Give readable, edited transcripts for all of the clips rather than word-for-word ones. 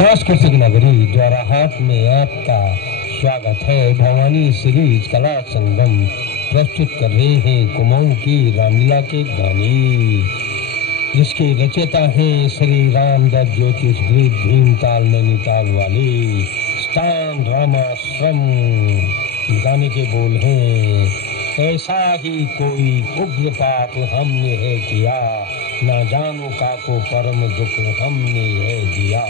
सांस्कृतिक नगरी द्वारा हाट में आपका स्वागत है। भवानी सीरीज कला संगम प्रस्तुत कर रहे हैं कुमाऊं की रामलीला के गाने, जिसके रचयिता हैं श्री रामदत्त ज्योतिष ग्रीत भीम ताल नैनीताल वाले। स्थान रामाश्रम। गाने के बोल हैं, ऐसा ही कोई उग्र पाप हमने है किया, ना जानो काको परम दुख हमने है दिया।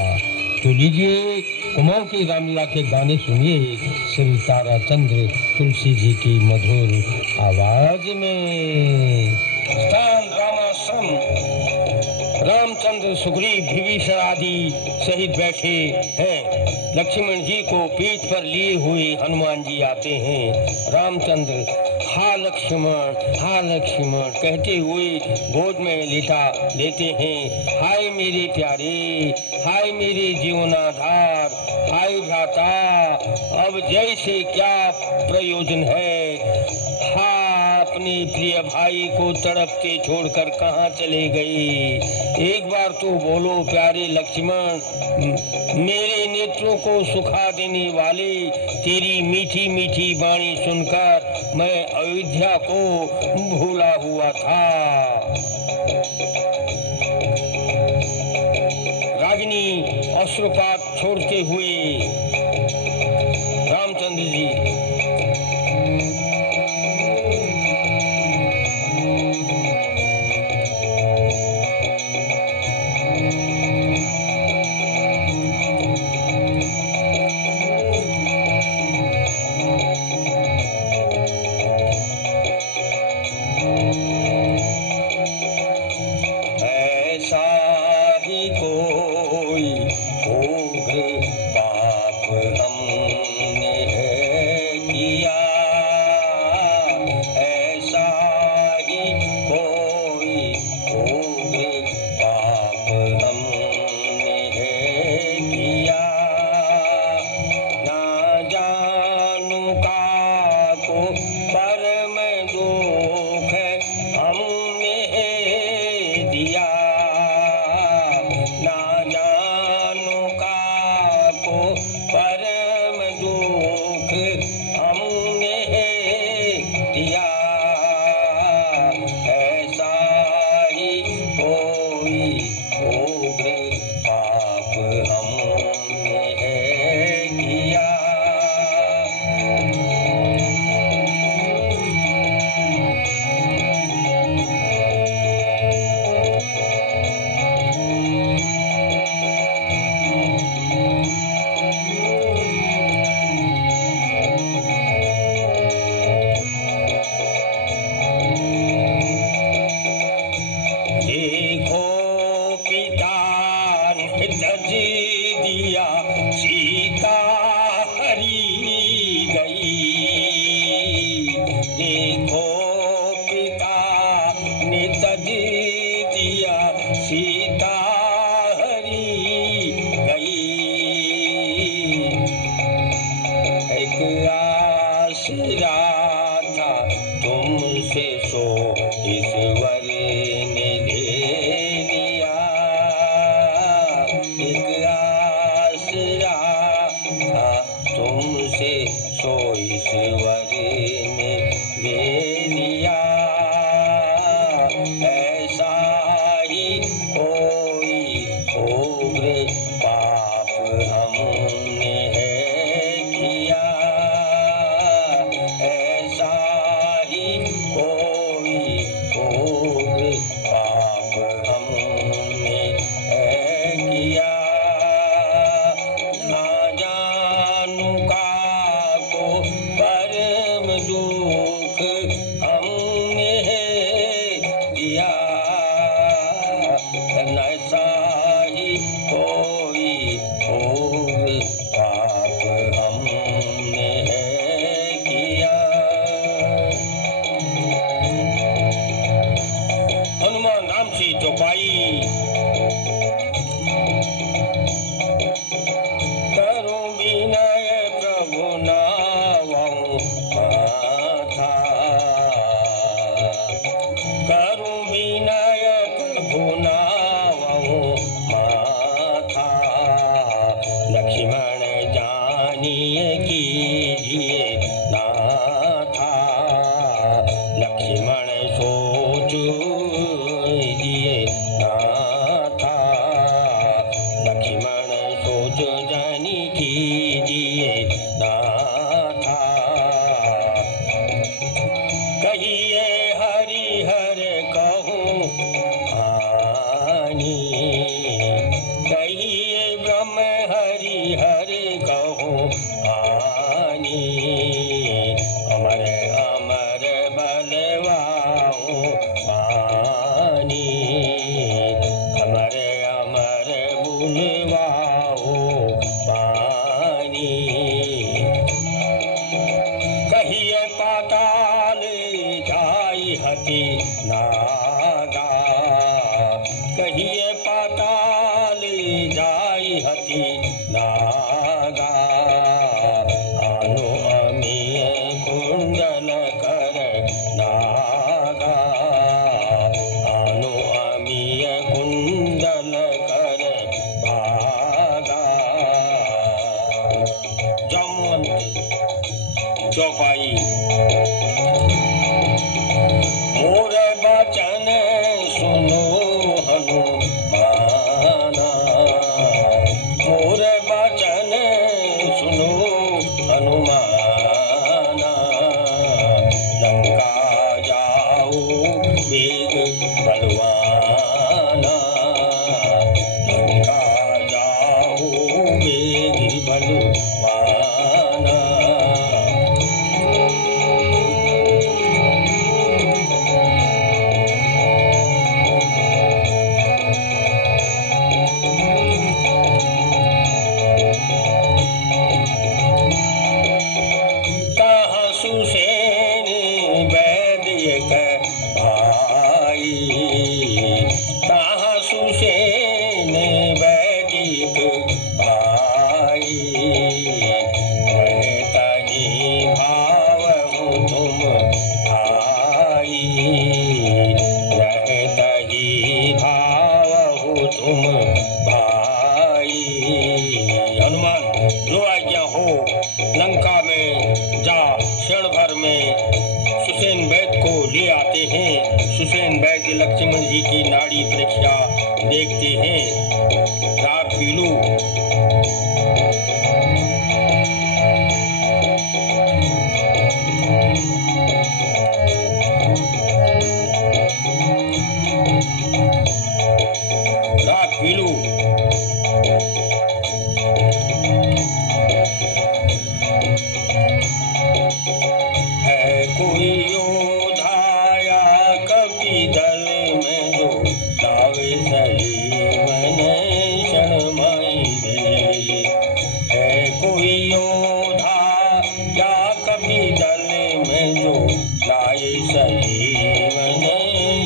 तो लीजिए कुमाऊं की रामलीला के गाने सुनिए श्री ताराचंद्र तुलसी जी की मधुर आवाज में। स्थान रामाश्रम। रामचंद्र सुग्रीव विभीषण आदि सहित बैठे हैं। लक्ष्मण जी को पीठ पर लिए हुए हनुमान जी आते हैं। रामचंद्र हा लक्ष्मण कहते हुए गोद में लेटा लेते हैं। हाय मेरे प्यारे, हाय मेरे जीवनाधार, हाय भ्राता, अब जय से क्या प्रयोजन है। हा अपने प्रिय भाई को तड़पते छोड़कर कहाँ चले गए। एक बार तो बोलो प्यारे लक्ष्मण, मेरे नेत्रों को सुखा देने वाले तेरी मीठी मीठी वाणी सुनकर मैं अयोध्या को भूला हुआ था। रागिनी अश्रुपात छोड़ते हुए रामचंद्र जी कोई कहिए हरि हर कहूँ आनी, कहिए ब्रह्म हरि हर कहूँ आनी, अमर अमर बलवाऊँ पानी, अमर अमर बुलवाऊँ पानी, कहिए पाताल जाई हति नागा, कहिए पाताल जाई हति नागा, आनो अमीय कुंडल कर नागा, आनो अमीय कुंडल कर भागा। जमवंत चौपाई। मोर बचन सुनो हनुमाना, मोर बचन सुनो हनुमाना, लंका जाओ वेग बलवाना, लंका जाओ वेग बलवाना। हनुमान जो आज्ञा हो, लंका में जा क्षण भर में सुसेन वैद्य को ले आते हैं। सुसेन वैद्य लक्ष्मण जी की नाड़ी परीक्षा देखते हैं। राग पीलू। राग पीलू। है कोई योधाया कपि दल में जो लावे सजीवन क्षण माई दे। है कोई योधा या कपि दल में जो लाए सजीवन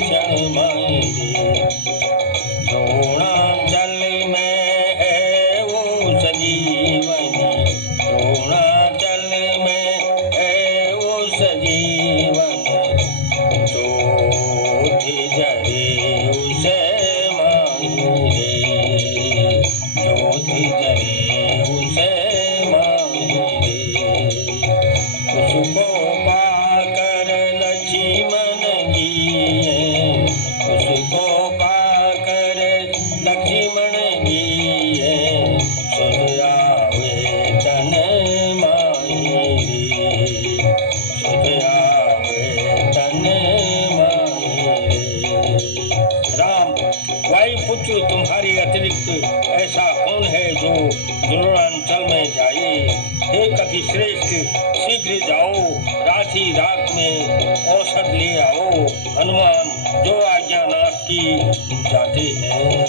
क्षण माई दे। द्रोणाचल में है वो सजीवनी, द्रोणाचल में है वो सजीवन, ज्योति जले उसे माही रे, ज्योति जले उसे माही रे। उसको पाकर लक्ष्मण जी, उसको पाकर लक्ष्मण जी सुध आवे तन माही रे, सुध आवे तन माही रे। राम, वायुपुत्र तुम्हारे अतिरिक्त ऐसा कौन है जो द्रोणांचल में जाए। हे कपि श्रेष्ठ, शीघ्र जाओ, रात्रि रात में औषध ले आओ। हनुमान जो आज्ञानाथ की जाते हैं।